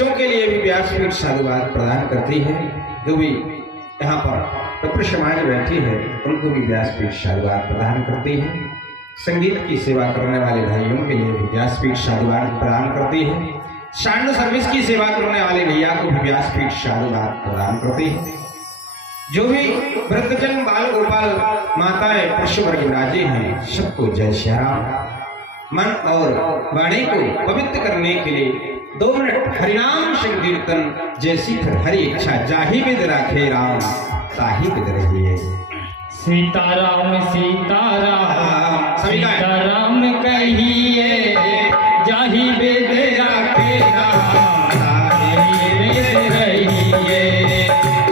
बच्चों के लिए भी व्यासपीठ साधुवाद प्रदान करती है। जो भी यहाँ पर तत्व समाज बैठी है उनको भी व्यासपीठ साधुवाद प्रदान करती है। संगीत की सेवा करने वाले भाइयों के लिए भी व्यासपीठ साधुवाद प्रदान करती है। साउंड सर्विस की सेवा करने वाले भैया को भी व्यासपीठ साधुवाद प्रदान करती है। जो भी वृद्धजन बाल गोपाल माताएं पुरुषवर्ग विराजे हैं सबको जय श्री राम। मन और वाणी को पवित्र करने के लिए 2 मिनट हरिनाम संकीर्तन जैसी फिर हरि इच्छा जाहि विद राखे राम ताहि विद रहिए। सीताराम सीताराम सीताराम कहिए जाहि विद राखे राम ताहि विद रहिए।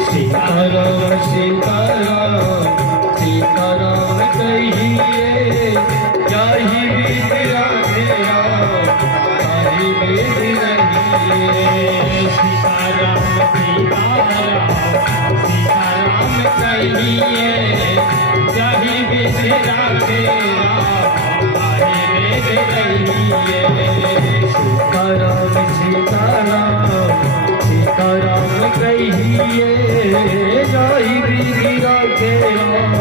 सीताराम सीताराम सीताराम कहिए जाहि विद राखे राम ताहि विद रहिए। सीताराम सीताराम सीताराम कहिए जाहि विद राखे राम ताहि विद रहिए। सीताराम सीताराम सीताराम कहिए जाहि विद राखे राम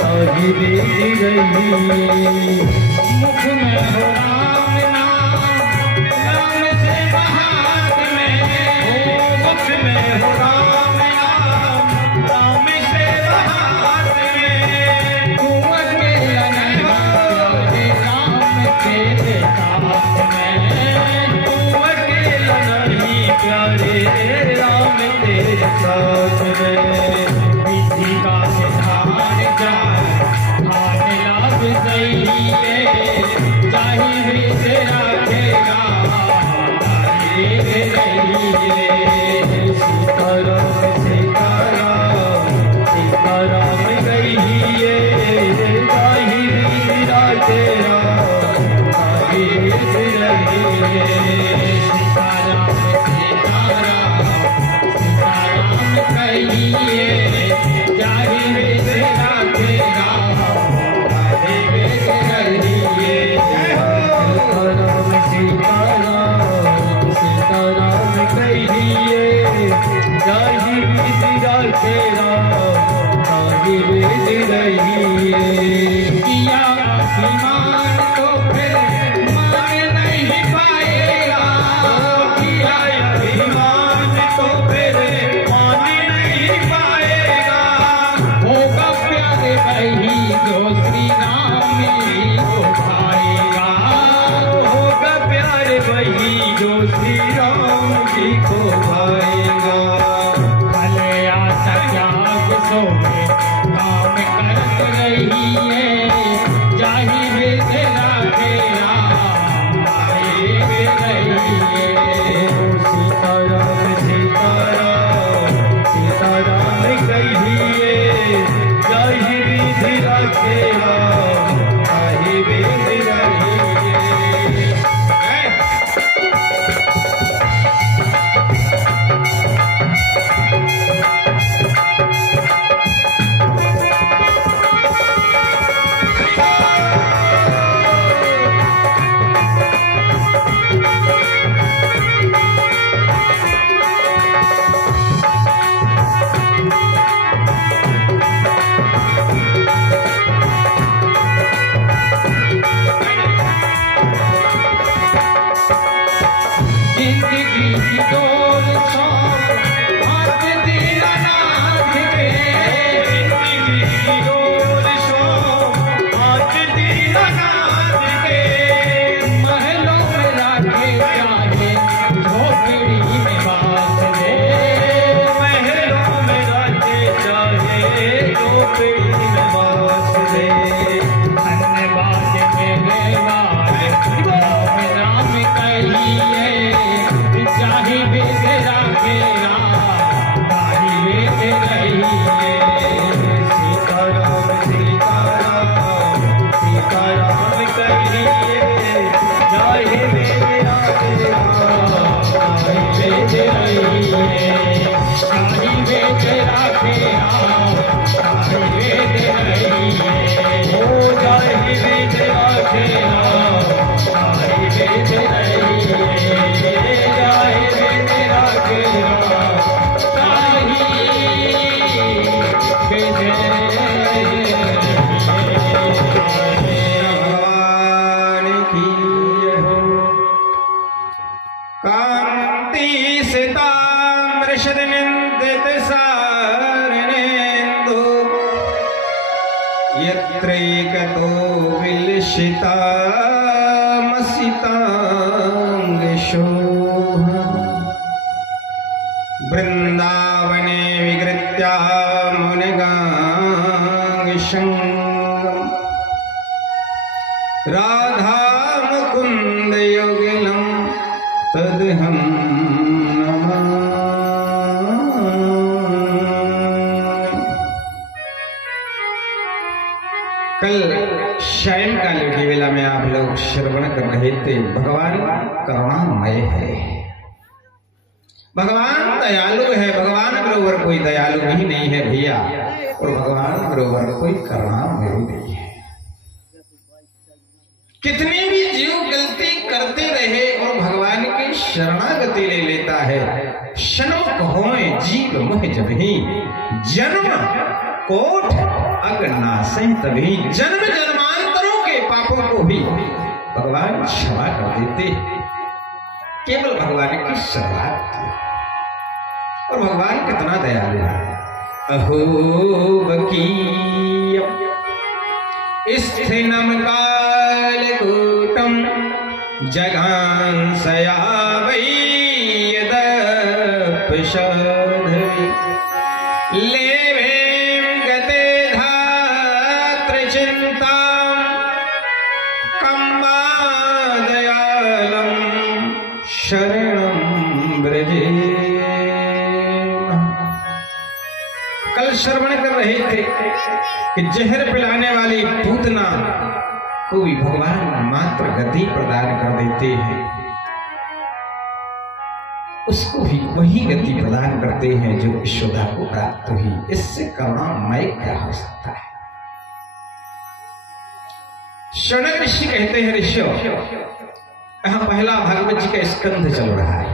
ताहि विद रहिए। मुख में हो राम नाम नाम से बहार में हो। मुख में हो राम नाम नाम से बहार में। कुंवर के अनहद राम तेरे साथ में। कुंवर के अनहद प्यारे राम तेरे साथ में। विधि का सिधार जाए खाने लाभ सही है जाहि विद राखे राम ताहि विद रहिए। सीताराम सीताराम सीताराम कहिए जाहि विद राखे राम ताहि विद रहिए। सीताराम सीताराम सीताराम कहिए जाहि विद राखे राम ताहि विद रहिए। सीताराम सीताराम सीताराम कहिए जाहि विद राखे राम ताहि विद रहिए। किया अभिमान तो फिर मान नहीं पाएगा। किया अभिमान तो फिर मान नहीं पाएगा। होगा प्यारे वही जो श्री राम जी को पाएगा। होगा प्यारे वही जो श्री राम जी को पाएगा। भले आशा त्याग सो काम करत रहिए जाहि विद राखे राम ताहि विद रहिए। सीताराम सीताराम सीताराम कहिए जाहि विद राखे राम ताहि विद रहिए। जिंदगी की डोर सो हाथ दीनानाथ के। जिंदगी की डोर सो हाथ दीनानाथ के। महलों में राखे चाहे झोपड़ी में बास दे। महलों में राखे चाहे झोपड़ी में बास दे। धन्यवाद मेरे वाले राम राम कहिए जाहि विद राखे कांति सिताम्रशतनिन्दित सारणेन्दु यत्रैकतो विलसितामसितांग शोभा वृंदावने विकृत्या मुनिगांग संगम राधा मुकुंद योगिनम तदहं नमामि। कल सायंकाल की वेला में आप लोग श्रवण कर रहे थे भगवान करुणामय है, भगवान दयालु है, भगवान बरोबर कोई दयालु ही नहीं है भैया, और भगवान बरोबर कोई करुणामय नहीं है। कितने भी जीव गलती करते रहे और भगवान की शरणागति ले लेता है, शनमुख होए जीव मुह जबहि जन्म कोट अगनासे तभी, जन्म जन्मांतरों के पापों को भी भगवान क्षमा कर देते, केवल भगवान की शरणागति। और भगवान कितना दयालु है। अहो बकीयम स्थिनम कालकूटम जगांसया वै यदपशोधि लेवें गते धात्र चिंतां कम्बा दयालं शरणं ब्रजे। कल श्रवण कर रहे थे कि जहर पिलाने वाली पूतना को भी भगवान मात्र गति प्रदान कर देते हैं, उसको भी वही गति प्रदान करते हैं जो यशोदा को प्राप्त हुई। इससे करुणामय क्या हो सकता है। शौनक ऋषि कहते हैं, ऋषियों यहां पहला भागवत जी का स्कंध चल रहा है।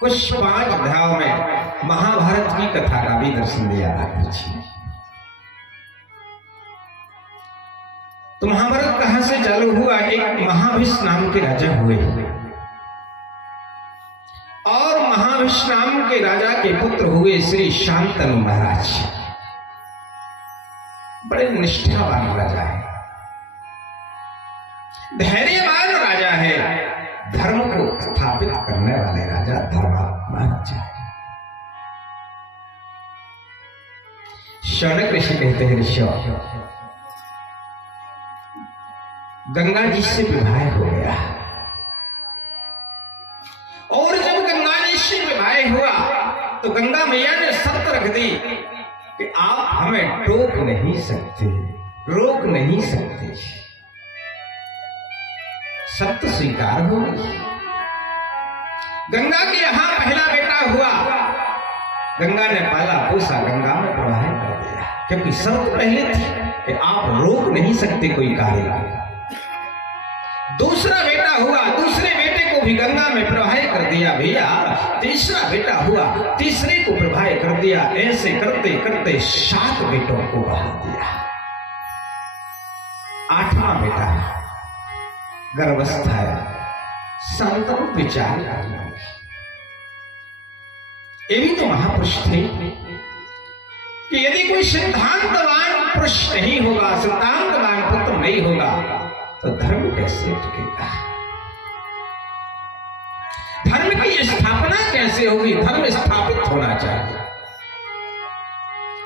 कुछ 5 अध्यायों में महाभारत की कथा का भी दर्शन दिया भागवत जी ने। तो महाभारत कहां से चालू हुआ? एक महाभिष नाम के राजा हुए और महाभिष नाम के राजा के पुत्र हुए श्री शांतनु महाराज। बड़े निष्ठावान राजा है, धैर्यवान राजा है, धर्म को स्थापित करने वाले राजा, धर्मात्मा राजा है। शौनक ऋषि कहते हैं, ऋषि गंगा जी से विवाह हो गया, और जब गंगा जी से विवाह हुआ तो गंगा मैया ने शर्त रख दी कि आप हमें टोक नहीं सकते, रोक नहीं सकते। शर्त स्वीकार हो गई। गंगा के यहां पहला बेटा हुआ, गंगा ने पाला पोसा गंगा में प्रवाहित कर दिया, क्योंकि शर्त पहले थी कि आप रोक नहीं सकते कोई कार्य। दूसरा बेटा हुआ, दूसरे बेटे को भी गंगा में प्रवाहित कर दिया भैया। तीसरा बेटा हुआ, तीसरे को प्रवाहित कर दिया। ऐसे करते करते 7 बेटों को बहा दिया। 8वां बेटा गर्भस्थ है, शांतनु विचार करना। ये भी तो महापुरुष थे कि यदि कोई सिद्धांतवान पुरुष नहीं होगा, सिद्धांतवान पुत्र नहीं होगा तो धर्म कैसे टिकेगा, धर्म की स्थापना कैसे होगी? धर्म स्थापित होना चाहिए।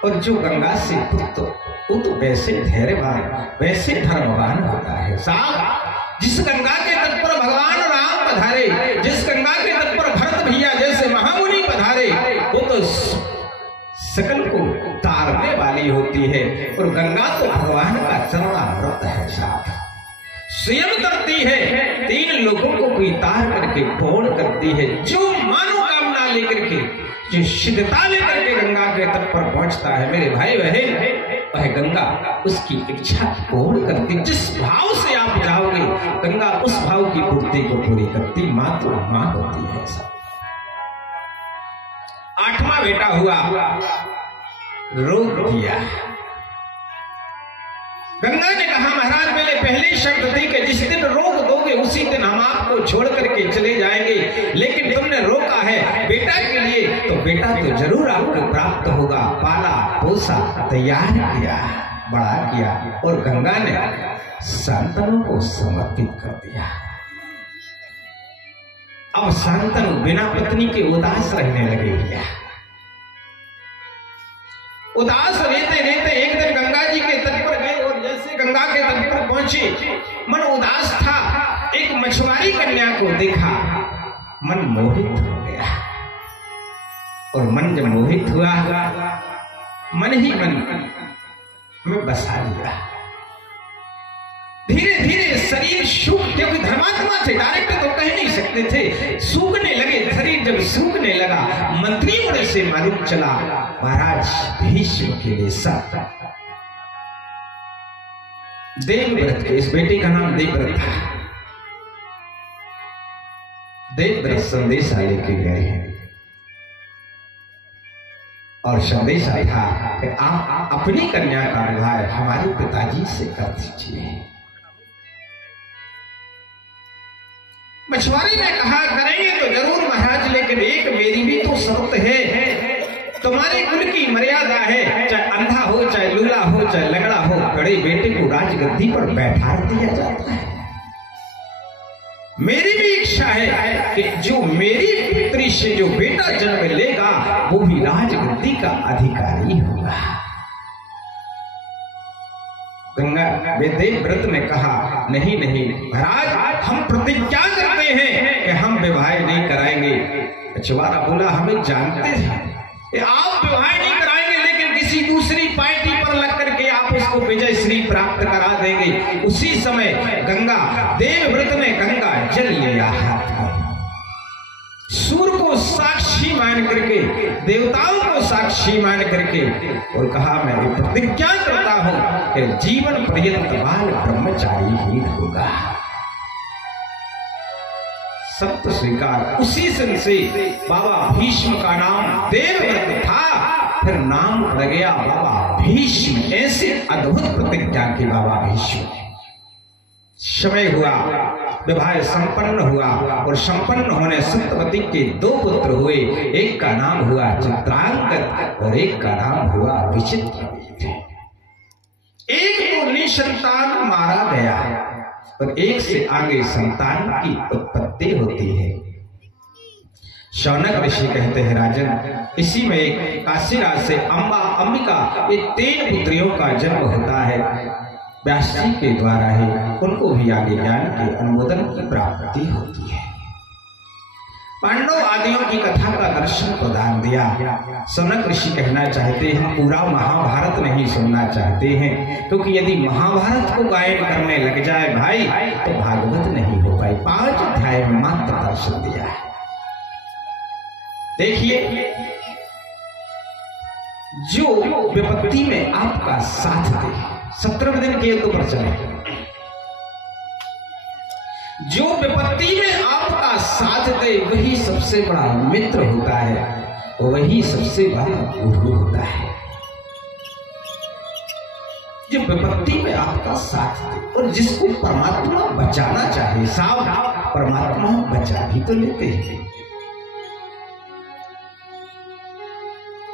और जो गंगा से पुत्र, वो तो वैसे धैर्यवान, वैसे धर्मवान होता है साहब। जिस गंगा के तट पर भगवान राम पधारे, जिस गंगा के तट पर भरत भैया जैसे महामुनि पधारे, वो तो सकल को तारने वाली होती है। और गंगा तो भगवान का चरणामृत है साहब, स्वयं करती है, 3 लोगों को कोई तार करके पूर्ण करती है। जो मनोकामना लेकर के, जो सिद्धता लेकर के गंगा के तट पर पहुंचता है मेरे भाई बहन, वह गंगा उसकी इच्छा पूर्ण करती। जिस भाव से आप जाओगे गंगा उस भाव की पूर्ति को पूरी करती, मां तो मां होती है सब। 8वां बेटा हुआ, रोक दिया। गंगा ने कहा महाराज मैंने पहले ही शर्त दी कि जिस दिन रोक दोगे उसी दिन हम आपको छोड़ करके चले जाएंगे, लेकिन तुमने रोका है बेटा के लिए, तो बेटा तो जरूर आपको प्राप्त होगा। पाला पोसा तैयार किया, बड़ा किया और गंगा ने शांतनु को समर्पित कर दिया। अब शांतनु बिना पत्नी के उदास रहने लगे भैया। उदास रहते रहते एक दिन गंगा जी के तट पर गए और जैसे गंगा के तट पर पहुंचे, मन उदास था। एक मछुआरी कन्या को देखा, मन मोहित हो गया और मन जब मोहित हुआ मन ही मन में बसा लिया। धीरे धीरे शरीर सूख, क्योंकि धर्मात्मा थे, डायरेक्ट तो कह नहीं सकते थे, सूखने लगे। शरीर जब सूखने लगा मंत्री मुड़े से मालूम चला महाराज भीष्म के लिए सब देवव्रत के, इस बेटे का नाम देवव्रत था, देवव्रत संदेशा लेके गए हैं और संदेशा था कि आप अपनी कन्या का विवाह हमारे पिताजी से कर दीजिए। मछुआरी ने कहा करेंगे तो जरूर महाराज, लेकिन एक मेरी भी तो शर्त है, तुम्हारे कुल की मर्यादा है, चाहे अंधा हो, चाहे लूला हो, चाहे लंगड़ा हो, बड़े बेटे को राजगद्दी पर बैठा दिया जाता है। मेरी भी इच्छा है कि जो मेरी पुत्री से जो बेटा जन्म लेगा वो भी राजगद्दी का अधिकारी होगा। गंगा देवव्रत ने कहा नहीं नहीं महाराज, हम प्रतिज्ञा करते हैं कि हम विवाह नहीं कराएंगे। मछुआरा बोला हमें जानते हैं आप विवाह नहीं कराएंगे, लेकिन किसी दूसरी पार्टी पर लग करके आप उसको विजय श्री प्राप्त करा देंगे। उसी समय गंगा देवव्रत ने गंगा जल लिया हाथ में, सूर्य को साक्षी मान करके, देवताओं को साक्षी मान करके, और कहा मैं ये प्रतिज्ञा करता हूं कि जीवन पर्यंत बाल ब्रह्मचारी ही होगा। सब तो स्वीकार। उसी दिन से बाबा भीष्म का नाम देवव्रत था, फिर नाम पड़ गया बाबा भीष्म। ऐसे अद्भुत प्रतिज्ञा की बाबा भीष्म। समय हुआ, विवाह संपन्न हुआ और संपन्न होने सत्यवती के दो पुत्र हुए। एक का नाम हुआ चित्रांगद और एक का नाम हुआ विचित्र। एक को निसंतान मारा गया और एक से आगे संतान की उत्पत्ति होती है। शौनक ऋषि कहते हैं राजन, इसी में एक काशीराज से अम्बा अंबिका, ये 3 पुत्रियों का जन्म होता है। व्यास जी के द्वारा ही उनको भी आगे ज्ञान के अनुमोदन की प्राप्ति होती है। पांडव आदियों की कथा का दर्शन प्रदान दिया। शौनक ऋषि कहना चाहते हैं पूरा महाभारत नहीं सुनना चाहते हैं, क्योंकि यदि महाभारत को गायन करने लग जाए भाई तो भागवत नहीं हो पाई। 5 अध्याय में मात्र दर्शन दिया है। देखिए, जो विपत्ति में आपका साथ दे, 17वें दिन के युद्ध पर चले, जो विपत्ति में आपका साथ दे वही सबसे बड़ा मित्र होता है, वही सबसे बड़ा गुरु होता है। जो विपत्ति में आपका साथ दे और जिसको परमात्मा बचाना चाहे, साहब परमात्मा बचा भी तो लेते हैं।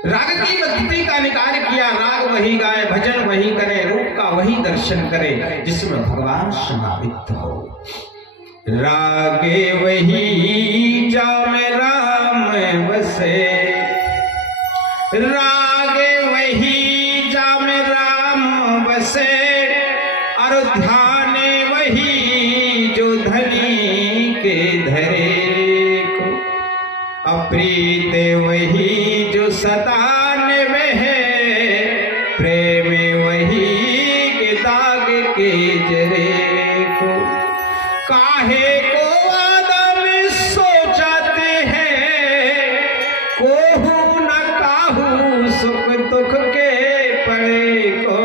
राग की भक्ति का निकार किया, राग वही गाए, भजन वही करे, रूप का वही दर्शन करे जिसमें भगवान समावित हो। रागे वही जामे राम बसे, रागे वही जामे राम बसे, और ध्याने वही जो धनी के धरे को, अप्रीत वही जो सताने में है, प्रेम वही के दाग के जरे को। काहे को आदम सोचाते हैं, कोहू न काहू सुख दुख के पड़े को।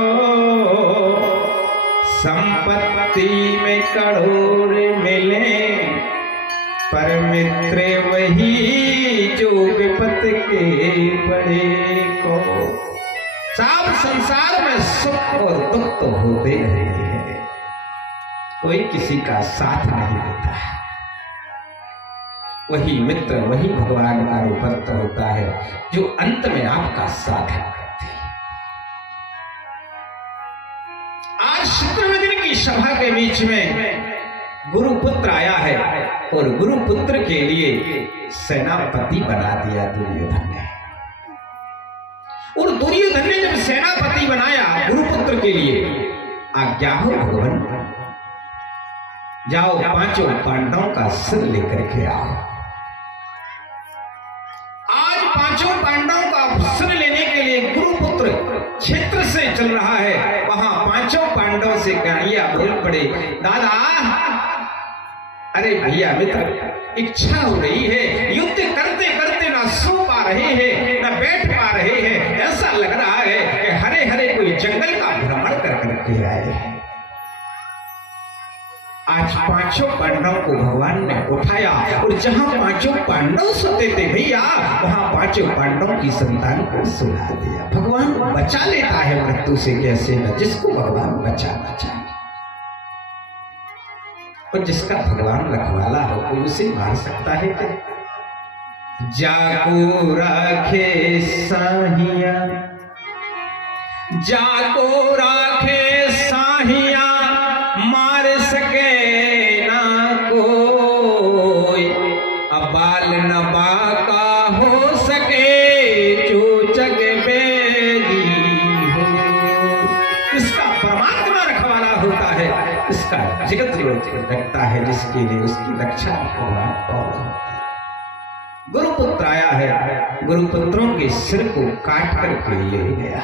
संपत्ति में करोड़ मिले, पर मित्र वही जो विपत के पड़े को। सब संसार में सुख और दुख तो होते रहते हैं, कोई किसी का साथ नहीं देता। वही मित्र, वही भगवान का रूपत्व होता है जो अंत में आपका साथ करते हैं। आज शत्रुघ्न की सभा के बीच में गुरुपुत्र आया है और गुरुपुत्र के लिए सेनापति बना दिया दुर्योधन ने। और दुर्योधन ने जब सेनापति बनाया गुरुपुत्र के लिए, आज्ञा हो भगवान, जाओ पांचों पांडवों का सिर लेकर के आओ। आज पांचों पांडवों का सिर लेने के लिए गुरुपुत्र क्षेत्र से चल रहा है। वहां पांचों पांडवों से कन्हैया बोल पड़े, दादा, अरे भैया मित्र, इच्छा हो रही है, युद्ध करते करते ना सो पा रहे हैं, ना बैठ पा रहे हैं। ऐसा लग रहा है कि हरे हरे कोई जंगल का भ्रमण कर करके आए हैं। आज पांचों पांडवों को भगवान ने उठाया और जहां पांचों पांडव सोते थे भैया, वहां पांचों पांडवों की संतान को सुला दिया। भगवान बचा लेता है मृत्यु से, कैसे न, जिसको भगवान बचाना चाहिए। और जिसका भगवान रखवाला हो कोई उसे मार सकता है क्या? जाको राखे साहिया, जाको राखे साहिया, मार सके ना कोई, अबाल न बाका हो सके, जो जग बेदी हो। इसका परमात्मा रखवाला होता है, इसका जगत रखता है, जिसके लिए उसकी रक्षा भगवान होता है। गुरुपुत्र आया है, गुरुपुत्रों के सिर को काट करके ले गया।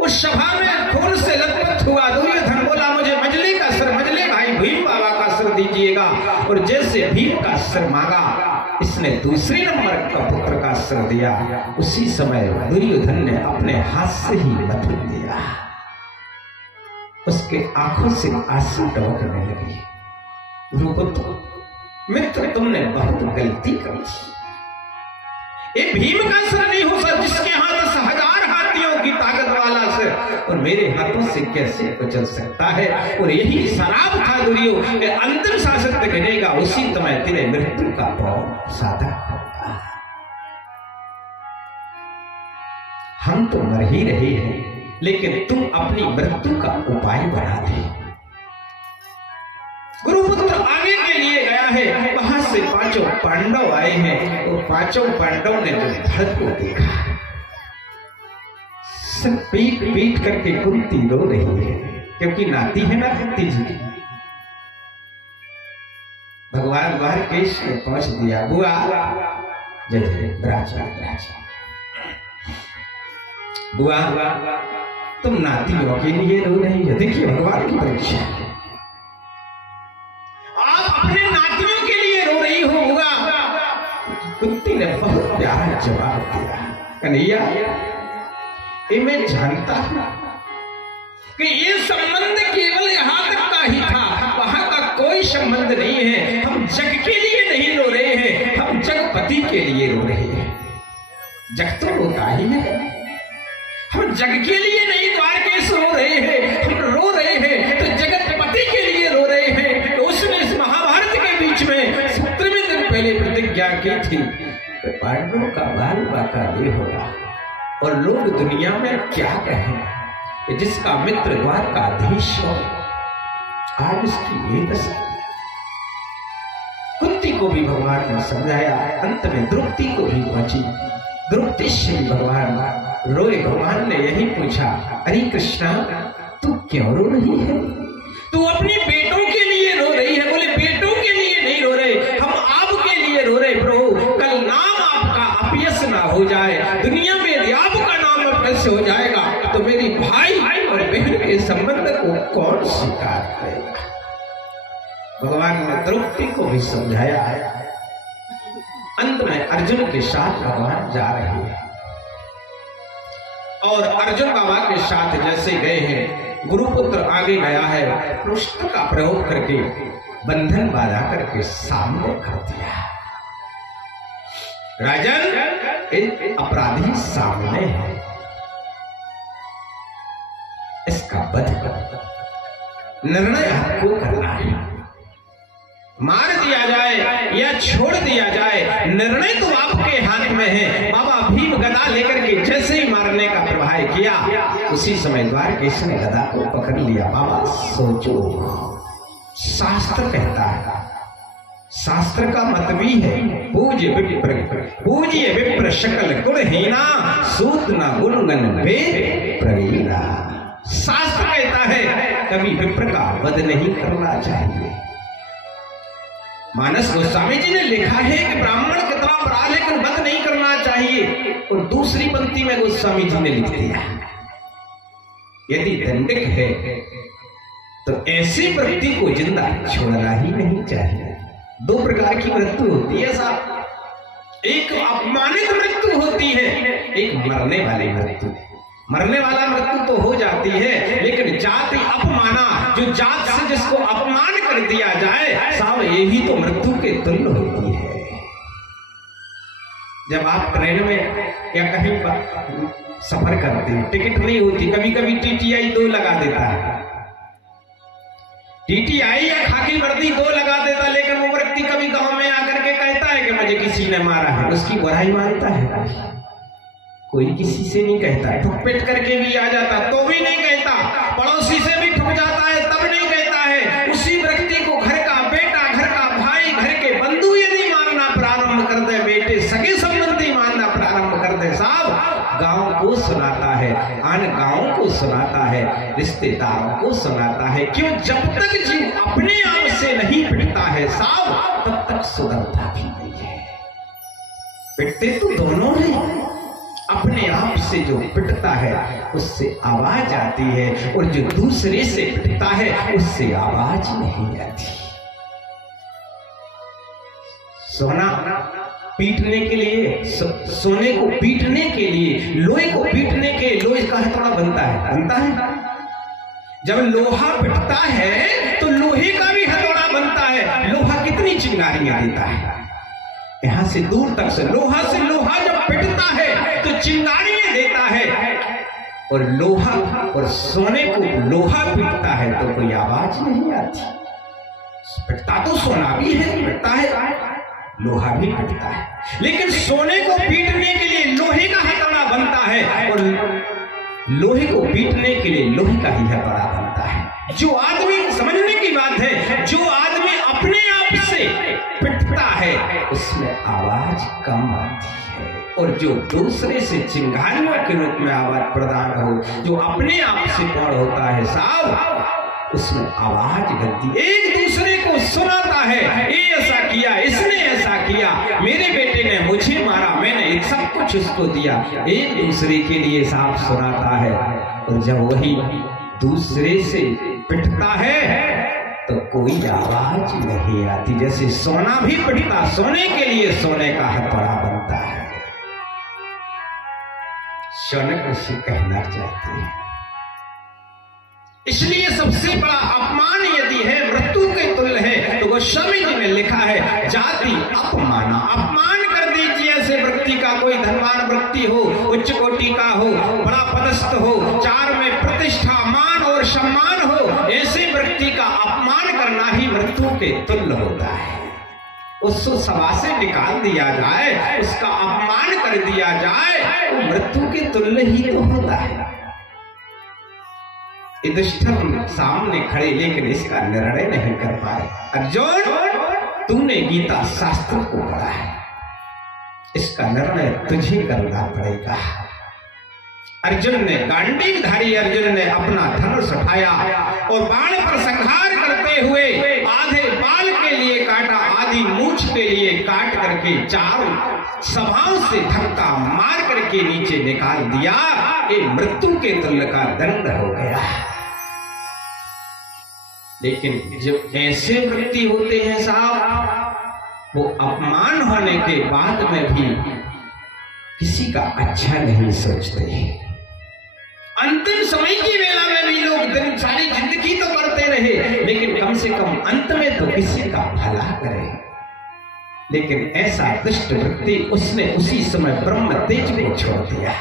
उस सभा में खून से लथपथ हुआ दुर्योधन बोला, मुझे मजले का सिर, मजले भाई भीम बाबा का सिर दीजिएगा। और जैसे भीम का सिर मांगा, इसने दूसरे नंबर का पुत्र का सिर दिया। उसी समय दुर्योधन ने अपने हाथ से ही लथपथ दिया। उसके आंखों से आंसू टपकने लगे। गुरुपुत्र, मित्र, तुमने बहुत गलती करी। ये भीम का सिर नहीं हो सकता, जिसके हाथ 10,000 हाथियों की ताकत वाला सिर, और मेरे हाथों से कैसे कुचल सकता है? और यही शराब था दुर्योधन के अंतिम शासक गिनेगा, उसी समय तेरे मृत्यु का पाव साधक होगा। हम तो मर ही रहे हैं, लेकिन तुम अपनी मृत्यु का उपाय बना दे। गुरुपुत्र आगे के लिए गया है, वहां से पांचों पांडव आए हैं। और पांचों पांडव ने जो भरत को देखा, सब पीट पीट करके कुंती रो रही है, क्योंकि नाती है ना कुंती जी की। भगवान बाहर केश में पहुंच दिया, बुआ जय जय राजा राजा, बुआ तुम नातियों के लिए रो रही है। देखिए भगवान की परीक्षा, आप अपने नातियों के लिए रो रही हो बुआ। कुंती ने बहुत प्यारा जवाब दिया, कन्हैया ये मैं जानता हूं कि ये संबंध केवल यहां तक का ही था, वहां का कोई संबंध नहीं है। हम जग के लिए नहीं रो रहे हैं, हम जगपति के लिए रो रहे हैं। जग तो रोता ही है, हम जग के लिए नहीं द्वारकेश रो रहे हैं, हम रो रहे हैं तो जगतपति के लिए रो रहे हैं। तो उसने इस महाभारत के बीच में 17वें दिन पहले प्रतिज्ञा की थी कि पांडवों का बाल बाका ये होगा। और लोग दुनिया में क्या कहें कि जिसका मित्र द्वारकाधीश हो, आज उसकी ये दशा। कुंती को भी भगवान ने समझाया, अंत में द्रौपदी को भी पहुंची। द्रौपदी से भगवान रोए। भगवान ने यही पूछा, अरे कृष्णा तू क्यों रो रही है? तू अपनी बेटों के लिए रो रही है। बोले बेटों के लिए नहीं रो रहे, हम आपके लिए रो रहे प्रभु। कल नाम आपका अपयश ना हो जाए, दुनिया में यदि आपका नाम अपयश हो जाएगा तो मेरी भाई और बहन के संबंध को कौन स्वीकार करेगा? भगवान ने द्रौपदी को भी समझाया। अंत में अर्जुन के साथ भगवान जा रहे हैं और अर्जुन बाबा के साथ जैसे गए हैं, गुरुपुत्र आगे गया है, पृष्ठ का प्रयोग करके बंधन बांधा करके सामने कर दिया। राजन, एक अपराधी सामने है, उसका वध कर निर्णय आपको करना है। मार दिया जाए या छोड़ दिया जाए, निर्णय तो आपके हाथ में है। बाबा भीम गदा लेकर के जैसे ही मारने का प्रभाव किया, उसी समय द्वारकेश ने गदा को पकड़ लिया। बाबा सोचो, शास्त्र कहता है, शास्त्र का मत भी है, पूज्य विप्र शकल गुणहीना, सूत न गुणगन वेद प्रवीणा। शास्त्र कहता है कभी विप्र का वध नहीं करना चाहिए। मानस गोस्वामी जी ने लिखा है कि ब्राह्मण कितना बड़ा लेकिन वध नहीं करना चाहिए, और दूसरी पंक्ति में गोस्वामी जी ने लिख दिया यदि दंडिक है तो ऐसी व्यक्ति को जिंदा छोड़ना ही नहीं चाहिए। दो प्रकार की मृत्यु होती है साहब, एक अपमानित मृत्यु होती है, एक मरने वाली मृत्यु। मरने वाला मृत्यु तो हो जाती है, लेकिन जाति अपमाना, जो जात से जिसको अपमान कर दिया जाए साहब, यही तो मृत्यु के तुल्य होती है। जब आप ट्रेन में या कहीं पर सफर करते हैं, टिकट नहीं होती, कभी कभी टीटीआई 2 लगा देता है, टीटीआई या खाकी वर्दी 2 लगा देता, लेकिन वो व्यक्ति कभी गांव में आकर के कहता है कि मुझे किसी ने मारा है, उसकी बुराई मानता है, कोई किसी से नहीं कहता। ठुक पिट करके भी आ जाता तो भी नहीं कहता, पड़ोसी से भी ठुक जाता है तब नहीं कहता है। उसी व्यक्ति को घर का बेटा, घर का भाई, घर के बंधु यदि मारना प्रारंभ कर दे, बेटे सगे संबंधी मारना प्रारंभ कर दे साहब, गांव को सुनाता है, आन गांव को सुनाता है, रिश्तेदारों को सुनाता है। क्यों? जब तक जीव अपने आप से नहीं पिटता है साहब, तब तक सुधरता भी नहीं है। पिटते तो दोनों हैं, अपने आप से जो पिटता है उससे आवाज आती है, और जो दूसरे से पिटता है उससे आवाज नहीं आती। सोना पीटने के लिए, सोने को पीटने के लिए, लोहे को पीटने के लिए लोहे का हथौड़ा बनता है। जब लोहा पिटता है तो लोहे का भी हथौड़ा बनता है। लोहा कितनी चिंगारियां देता है, यहां से दूर तक से लोहा जब पिटता है तो चिंगारियां देता है, और लोहा और सोने को लोहा पीटता है तो कोई आवाज नहीं आती। पिटता तो सोना भी है, पिटता है, लोहा भी पिटता है, लेकिन सोने को पीटने के लिए लोहे का हथौड़ा बनता है, और लोहे को पीटने के लिए लोहे का ही हथौड़ा बनता है। जो आदमी, समझने की बात है, जो आदमी अपने आप से पिटता है उसमें आवाज कम आती है, और जो दूसरे से चिंगारियों के रूप में आवाज प्रदान हो, जो अपने आप से पूर्ण होता है साहब, उसमें आवाज गलती, एक दूसरे को सुनाता है, ये ऐसा किया, इसने ऐसा किया, मेरे बेटे ने मुझे मारा, मैंने सब कुछ उसको दिया, एक दूसरे के लिए साफ सुनाता है। और जब वही दूसरे से पिटता है तो कोई आवाज नहीं आती। जैसे सोना भी पिटता, सोने के लिए सोने का हथौड़ा बनता है। शौनक ऋषि कहना चाहते हैं, इसलिए सबसे बड़ा अपमान यदि है, मृत्यु के तुल्य है, तो गोस्वामी जी ने लिखा है जाति अपमाना, अपमान कर दीजिए ऐसे व्यक्ति का। कोई धनवान व्यक्ति हो, उच्च कोटि का हो, बड़ा पदस्थ हो, चार में प्रतिष्ठा, मान और सम्मान हो, ऐसे व्यक्ति का अपमान करना ही मृत्यु के तुल्य होता है। उसको सभा से निकाल दिया जाए, उसका अपमान कर दिया जाए, तो मृत्यु के तुल्य ही तो होता है। युधिष्ठिर सामने खड़े, लेकिन इसका निर्णय नहीं कर पाए। अर्जुन, तूने गीता शास्त्र को पढ़ा है, इसका निर्णय तुझे करना पड़ेगा। अर्जुन ने, गांडीवधारी अर्जुन ने अपना धनुष उठाया और बाण पर संहार करते हुए आधे बाल के लिए काटा, आधी मूंछ के लिए काट करके चारों सभाओं से धक्का मार करके नीचे निकाल दिया। ये मृत्यु के तुल्य का दंड हो गया। लेकिन जो ऐसे व्यक्ति होते हैं साहब, वो अपमान होने के बाद में भी किसी का अच्छा नहीं सोचते हैं। अंतिम समय की वेला में भी लोग दिन सारी जिंदगी तो करते रहे, लेकिन कम से कम अंत में तो किसी का भला करे। लेकिन ऐसा दुष्ट व्यक्ति, उसने उसी समय ब्रह्म तेज को छोड़ दिया।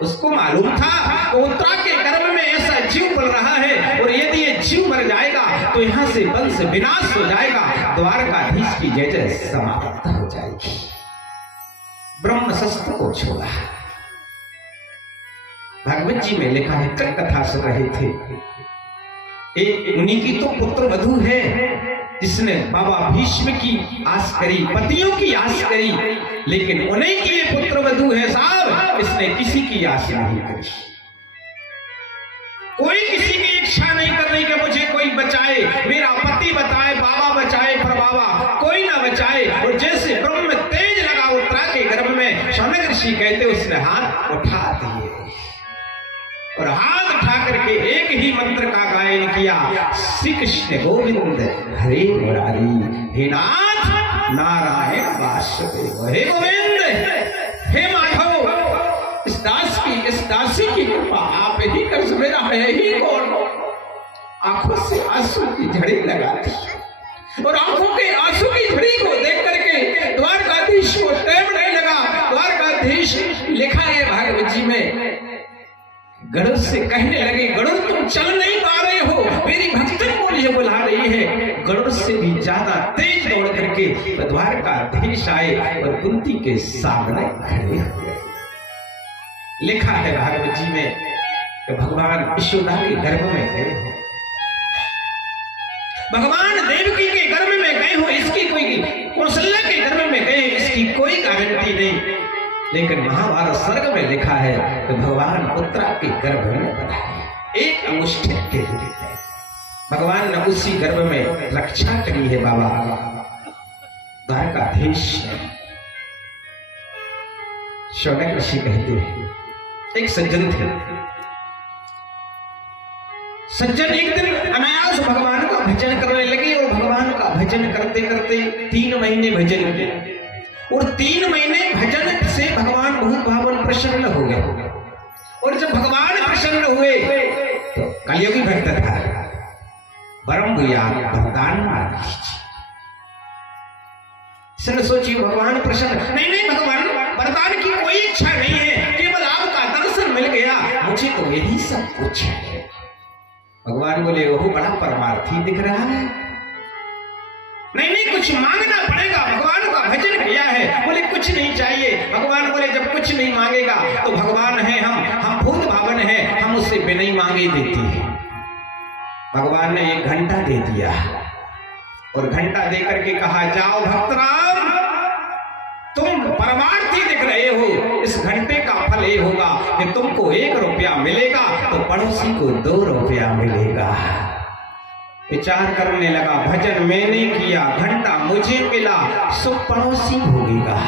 उसको मालूम था कि उत्तरा के गर्भ में ऐसा जीव पल रहा है और यदि ये जीव मर जाएगा तो यहाँ से वंश विनाश हो जाएगा, द्वारकाधीश की जय जय समाप्त हो जाएगी। ब्रह्म शस्त्र को छोड़ा। भागवत जी में लिखा है, कथा सुन रहे थे, एक मुनि की तो पुत्र वधू है जिसने बाबा भीष्म की आस करी, पतियों की आस करी, लेकिन उन्हीं की ये पुत्र वधू है साहब, इसने किसी की आस नहीं करी। कोई किसी की इच्छा नहीं कर रही कि मुझे कोई बचाए, मेरा पति बचाए, बाबा बचाए, पर बाबा कोई ना बचाए। और जैसे ब्रह्म तेज लगा उत्तरा के गर्भ में, शौनक ऋषि कहते उसने हाथ उठा दिए और हाथ उठा करके एक ही मंत्र का गायन किया, श्री कृष्ण गोविंद हरे मुरारी, हे नाथ नारायण वासुदेव, हे गोविंद, हे माधव, इस दासी की कृपा आप ही कर, मेरा है ही कौन। आंखों से आंसू की झड़ी लगा दी और आंखों के आंसू की झड़ी को देख करके द्वारकाधीश को टेम नहीं लगा। द्वारकाधीश लिखा है भागवत जी में, गरुड़ से कहने लगे, गरुड़ तुम चल नहीं पा रहे हो, मेरी भक्तन मुझे बुला रही है। गरुड़ से भी ज्यादा तेज दौड़ करके द्वारकाधीश आए और कुंती के सामने खड़े हो गए। लिखा है भागवत जी में कि भगवान यशोदा के गर्भ में गए हो, भगवान देवकी के गर्भ में गए हो, इसकी कोई, कौशल्या के गर्भ में गए इसकी कोई गारंटी नहीं, लेकिन महाभारत सर्ग में लिखा है कि भगवान उत्तरा के गर्भ में बताया एक अंगुष्ठ के लिए भगवान ने उसी गर्भ में रक्षा करी है। बाबा द्वारकाधीश शौनक ऋषि कहते हैं, एक सज्जन थे, सज्जन एक दिन अनायास भगवान का भजन करने लगे और भगवान का भजन करते करते 3 महीने भजन किए और 3 महीने भजन से भगवान बहुत भावन प्रसन्न हो गए। और जब भगवान प्रसन्न हुए तो कलियुगी भक्त था, वरम वरदान इसने सोची भगवान प्रसन्न, नहीं भगवान वरदान की कोई इच्छा नहीं है, केवल आपका दर्शन मिल गया, मुझे तो यही सब कुछ है। भगवान बोले, वो बड़ा परमार्थी दिख रहा है, नहीं कुछ मांगना पड़ेगा, भगवान का भजन किया है। बोले कुछ नहीं चाहिए। भगवान बोले जब कुछ नहीं मांगेगा तो भगवान है, हम भूत भावन है, हम उससे बिना मांगे देती है। भगवान ने एक घंटा दे दिया और घंटा दे करके कहा, जाओ भक्तराम, तुम परमार्थी दिख रहे हो, इस घंटे का फल ये होगा कि तुमको 1 रुपया मिलेगा तो पड़ोसी को 2 रुपया मिलेगा। विचार करने लगा, भजन मैंने किया, घंटा मुझे मिला, सो पड़ोसी भोगेगा।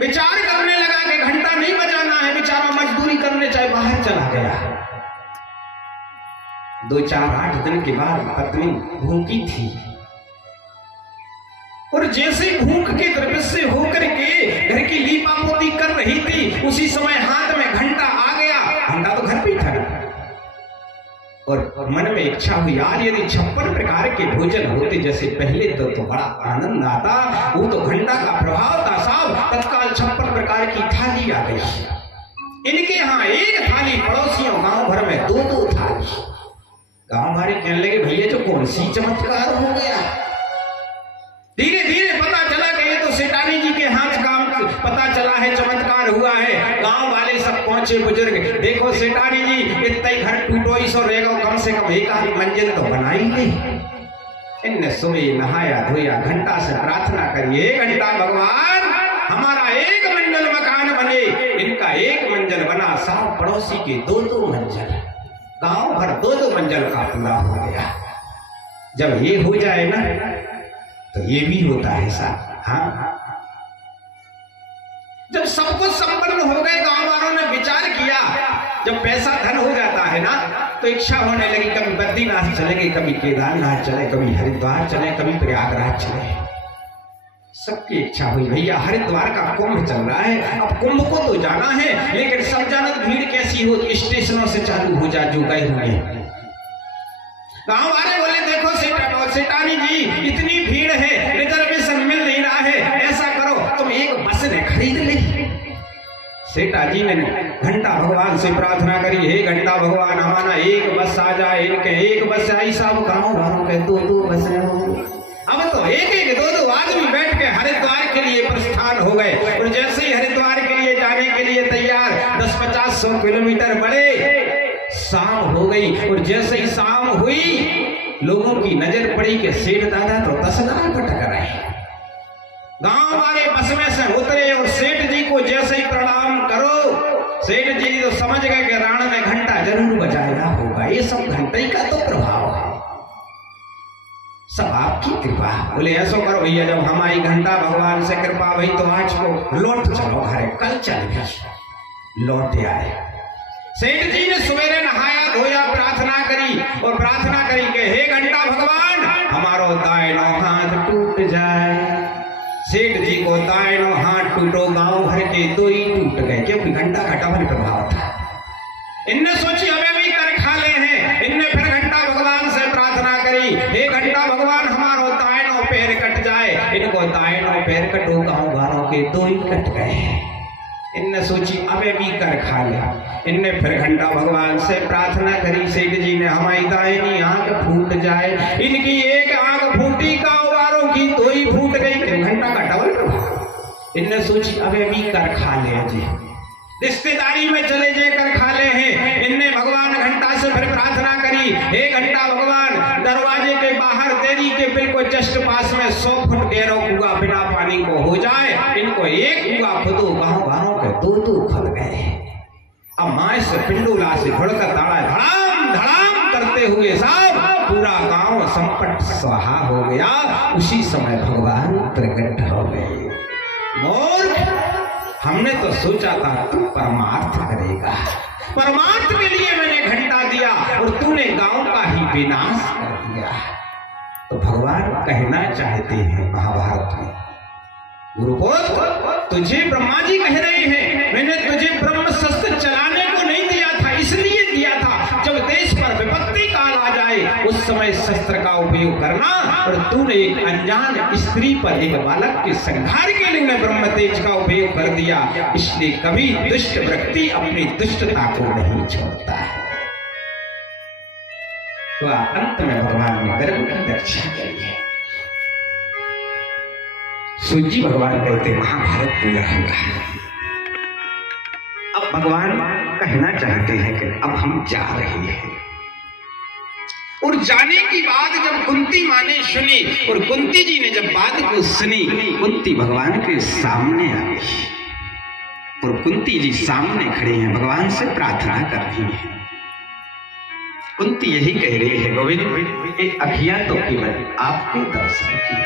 विचार करने लगा कि घंटा नहीं बजाना है, बेचारा मजदूरी करने चाहे बाहर चला गया। 2-4-8 दिन के बाद पत्नी भूखी थी और जैसे भूख के द्रव्य से होकर के घर की लीपा पोती कर रही थी, उसी समय हाथ में घंटा आ गया। घंटा तो घर पे था और मन में इच्छा हुई, यार यदि 56 प्रकार के भोजन होते जैसे पहले तो बड़ा आनंद आता। वो तो घंटा का प्रभाव था साहब, तत्काल 56 प्रकार की थाली आ गई। इनके यहाँ 1 थाली, पड़ोसियों गांव भर में 2-2 थाली। गांव भरे कहने लगे, भैया जो कौन सी चमत्कार हो गया। धीरे धीरे पता चला कि ये तो सेठानी जी के हाथ काम पता चला है, चमत्कार हुआ है। गांव वाले सब पहुंचे, बुजुर्ग, देखो सेठानी जी इतना ही घर टूटो सो रहेगा, कम से कम 1 आधी मंजिल तो बनाई नहीं। इनने सुबह नहाया धोया, घंटा से प्रार्थना करिए, घंटा भगवान हमारा 1 मंजिल मकान बने। इनका 1 मंजिल बना, साहब पड़ोसी के 2-2 मंजिल, गांव भर 2-2 मंजिल का पूरा हो गया। जब ये हो जाए ना तो ये भी होता है साहब। हाँ, जब सब कुछ संपन्न हो गए, गांव वालों ने विचार किया, जब पैसा धन हो जाता है ना तो इच्छा होने लगी, कभी बद्रीनाथ चलेंगे, कभी केदारनाथ चले, कभी हरिद्वार चले, कभी प्रयागराज चले। सबकी इच्छा हुई, भैया हरिद्वार का कुंभ चल रहा है, अब कुंभ को तो जाना है, लेकिन सब जानत भीड़ कैसी हो, स्टेशनों से चालू हो जा जो गए होंगे। गांव वाले बोले, देखो सेठानी जी इतनी भीड़ है, रिजर्वेशन मिल नहीं रहा है, ऐसा करो तुम 1 बस ने खरीद ली। सेठा जी ने घंटा भगवान से प्रार्थना करी, हे घंटा भगवान हमारा एक बस आ जाए, इनके एक बस आई, सब गाँव वालों के दो दो बस अब तो एक एक दो दो आदमी बैठ के हरिद्वार के लिए प्रस्थान हो गए। और जैसे ही हरिद्वार के लिए जाने के लिए तैयार 10-50-100 किलोमीटर बढ़े, शाम हो गई। और जैसे ही शाम हुई लोगों की नजर पड़ी कि सेठ दादा तो तसला पटक रहे। गांव वाले बस में से उतरे और सेठ जी को जैसे ही प्रणाम करो, सेठ जी तो समझ गए कि राणा ने घंटा जरूर बजाया होगा, ये सब घंटे का तो प्रभाव है, सब आपकी कृपा। बोले ऐसा करो भैया, जब हमारी घंटा भगवान से कृपा हुई तो आज को लौट चलो घर, कल चल भी लौट आए। सेठ जी ने सवेरे नहाया धोया, प्रार्थना करी और प्रार्थना करी कि हे घंटा भगवान हमारो दाहिनो हाथ टूट जाए। सेठ जी को दाहिनो हाथ टूटो, गांव भर के दो ही टूट गए, क्योंकि घंटा का डबल प्रभाव था। इनने सोची हमें भी कर खा ले हैं। इनने फिर घंटा भगवान से प्रार्थना करी, हे घंटा भगवान हमारो दाहिनो पैर कट जाए। इनको दाहिनो पैर कटो, गांव वालों के दो ही कट गए। इनने सोची अबे भी कर खा ले। इनने फिर घंटा भगवान से प्रार्थना करी, सेठ जी ने हमारी दाहिनी आंख फूट जाए। इनकी एक आंख फूटी, गांव वालों की दो ही फूट गई, घंटा का डबल प्रभाव। इनने सोची अबे भी कर खा ले जी, रिश्तेदारी में चले जाकर खा ले हैं। इनने भगवान घंटा से फिर प्रार्थना करी, हे घंटा भगवान दरवाजे के बाहर देरी के बिल्कुल जस्ट पास में 100 फुट गहरा कुआं बिना पानी को हो जाए। इनको एक कुआं खुदो, गांव वालों के दो दो खुद गए। अब माए से पिंडूला से घुड़कर ताड़ा धड़ाम धड़ाम करते हुए सब पूरा गांव संपट स्वाहा हो गया। उसी समय भगवान प्रकट हो गए। मूर्ख, हमने तो सोचा था तू परमार्थ करेगा, परमार्थ के लिए मैंने घंटा दिया और तूने गांव का ही विनाश कर दिया। तो भगवान कहना चाहते हैं महाभारत में, गुरुपुत्र तुझे ब्रह्मा जी कह रहे हैं, मैंने तुझे ब्रह्म शस्त्र चलाने को नहीं दिया था, इसलिए दिया था जब देश पर विपत्ति काल आ जाए उस समय शस्त्र का उपयोग करना। और तूने एक अनजान स्त्री पर एक बालक के संहार के लिए ब्रह्म तेज का उपयोग कर दिया। इसलिए कभी दुष्ट व्यक्ति अपनी दुष्टता को नहीं छोड़ता है। तो अंत में भगवान ने गर्भ की रक्षा करी है। सूजी भगवान कहते महाभारत पूरा होगा। अब भगवान कहना चाहते हैं कि अब हम जा रहे हैं। और जाने की बात जब कुंती माँ ने सुनी और कुंती जी ने जब बात को सुनी, कुंती भगवान के सामने आ गई और कुंती जी सामने खड़े हैं, भगवान से प्रार्थना कर रही है। कुंती यही कह रही है, गोविंद ये अखियां तो केवल आपके दर्शन की,